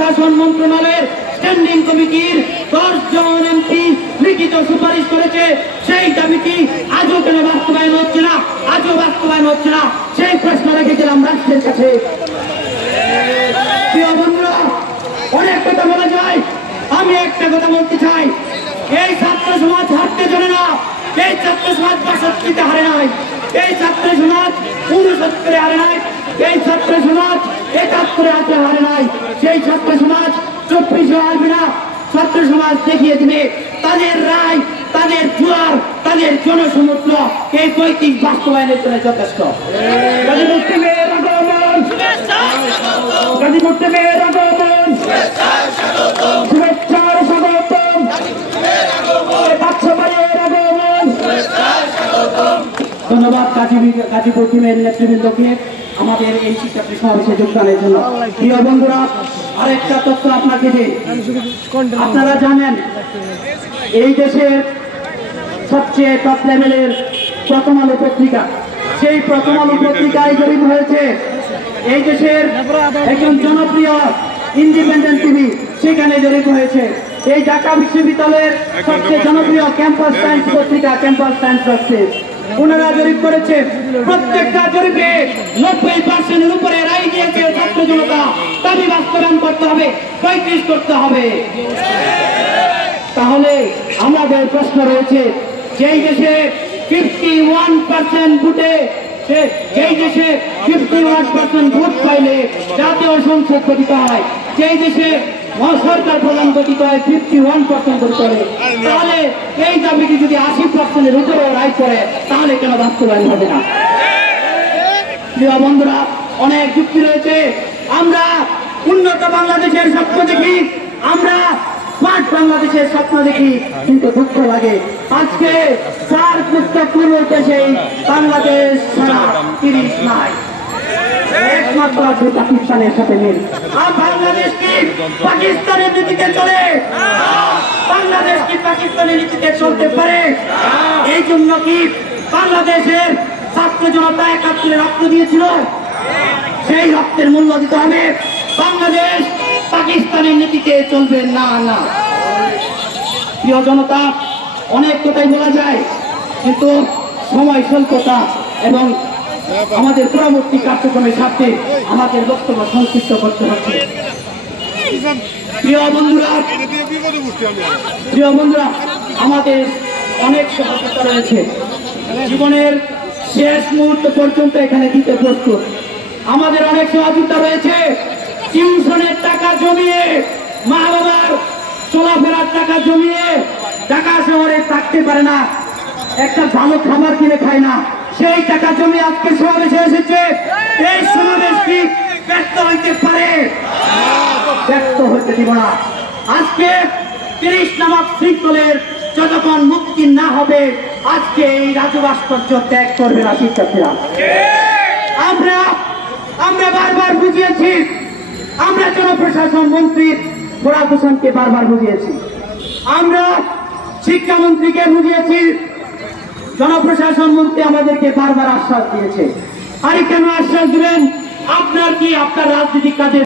জনপ্রশাসন মন্ত্রণালয়ের স্ট্যান্ডিং কমিটির 10 জন এমপি লিখিত সুপারিশ করেছে, সেই দাবিটি আজও কেন বাস্তবায়ন হচ্ছে না, সেই প্রশ্ন রেখেছিলাম রাষ্ট্রের কাছে। প্রিয় বন্ধুরা, অনেক কথা বলা যায়, আমি একটা কথা বলতে চাই, এই ছাত্র সমাজ হারতে জানে না, এই ছাত্র সমাজ ৬২-তে হারে নাই, এই ছাত্র সমাজ ৬৯-এ হারে নাই, এই ছাত্র সমাজ ৭১-এ হারে নাই, সেই ছাত্র সমাজ ২৪-এ হারবে না। ছাত্র সমাজ দেখিয়ে দিবে তাদের রায়, তাদের জোয়ার, তাদের জনসমুদ্র এই ৩৫ বাস্তবায়নের জন্য যথেষ্ট। ধন্যবাদ গাজীপুর টিমের নেতৃবৃন্দকে আমাদের এই শিক্ষার্থী সমাবেশে যোগদানের জন্য। প্রিয় বন্ধুরা, আরেকটা তথ্য আপনাকে দিই, আপনারা জানেন এই দেশের সবচেয়ে টপ লেভেলের প্রথম আলো পত্রিকা, সেই প্রথম আলো পত্রিকায় জড়িত হয়েছে এই দেশের একজন জনপ্রিয় ইন্ডিপেন্ডেন্ট টিভি, সেখানে জড়িত হয়েছে এই ঢাকা বিশ্ববিদ্যালয়ের সবচেয়ে জনপ্রিয় ক্যাম্পাস টাইমস পত্রিকা, ক্যাম্পাস টাইমস সাকসেস। ওনারা জরিপ করেছে, প্রত্যেকটা জরিপে ৯০% উপরে রায় দিয়েছে ছাত্র জনতা, দাবি বাস্তবায়ন করতে হবে, ৩৫ করতে হবে। তাহলে আমাদের প্রশ্ন রয়েছে, যেই দেশে 51% ভোটে, যেই দেশে 51% ভোট পাইলে জাতীয় সংসদ গঠিত হয়, যেই দেশে সরকার প্রধান গঠিত হয় 51% ভোট করে, তাহলে এই দাবিটি যদি 80%-এর উপরে রায় করে, তাহলে কেন বাস্তবায়ন হবে না? প্রিয় বন্ধুরা, অনেক যুক্তি রয়েছে, আমরা উন্নত বাংলাদেশের স্বপ্ন দেখি, আমরা স্মার্ট বাংলাদেশের স্বপ্ন দেখি, কিন্তু দুঃখ লাগে আজকে 4 পুস্তক দেশেই বাংলাদেশ ছাড়া 30 নাই, একমাত্র পাকিস্তানের সাথে মিল। বাংলাদেশ কি পাকিস্তানের নীতিতে চলে? বাংলাদেশ কি পাকিস্তানের নীতিতে চলতে পারে? এই জন্য কি বাংলাদেশের ছাত্র জনতা ৭১-এ রক্ত দিয়েছিল, সেই রক্তের মূল্য দিতে হবে। বাংলাদেশ পাকিস্তানের নীতিতে চলবে না। প্রিয় জনতা, অনেক কথাই বলা যায়, কিন্তু সময় স্বল্পতা এবং আমাদের পরবর্তী কার্যক্রমের সাথে আমাদের বক্তব্য সংক্ষিপ্ত করতে হচ্ছে। প্রিয় বন্ধুরা, আমাদের অনেক সহযোগিতা রয়েছে, জীবনের শেষ মুহূর্ত পর্যন্ত এখানে দিতে প্রস্তুত। আমাদের অনেক সহযোগিতা রয়েছে, টিউশনের টাকা জমিয়ে, মা বাবার চলাফেরার টাকা জমিয়ে ঢাকা শহরে থাকতে পারে না, একটা ভালো খাবার কিনে খায় না, সেই টাকা জমি আজকে সমাবেশে এসেছে। এই সমাবেশ কি ব্যর্থ হইতে পারে? ব্যর্থ হইতে দিব না। আজকে ৩০ নামক শৃঙ্খলের যতক্ষণ মুক্তি না হবে, আজকে এই রাজু ভাস্কর্য ত্যাগ করবে না শিক্ষার্থীরা। আমরা বারবার বুঝিয়েছি, আমরা জনপ্রশাসন মন্ত্রী ফোরাক হোসেনকে বারবার বুঝিয়েছি, আমরা শিক্ষামন্ত্রীকে বুঝিয়েছি, জনপ্রশাসন মন্ত্রী আমাদেরকে বারবার আশ্বাস দিয়েছে। আর কেন আশ্বাস দিবেন? আপনার কি আপনার রাজনৈতিক কাজে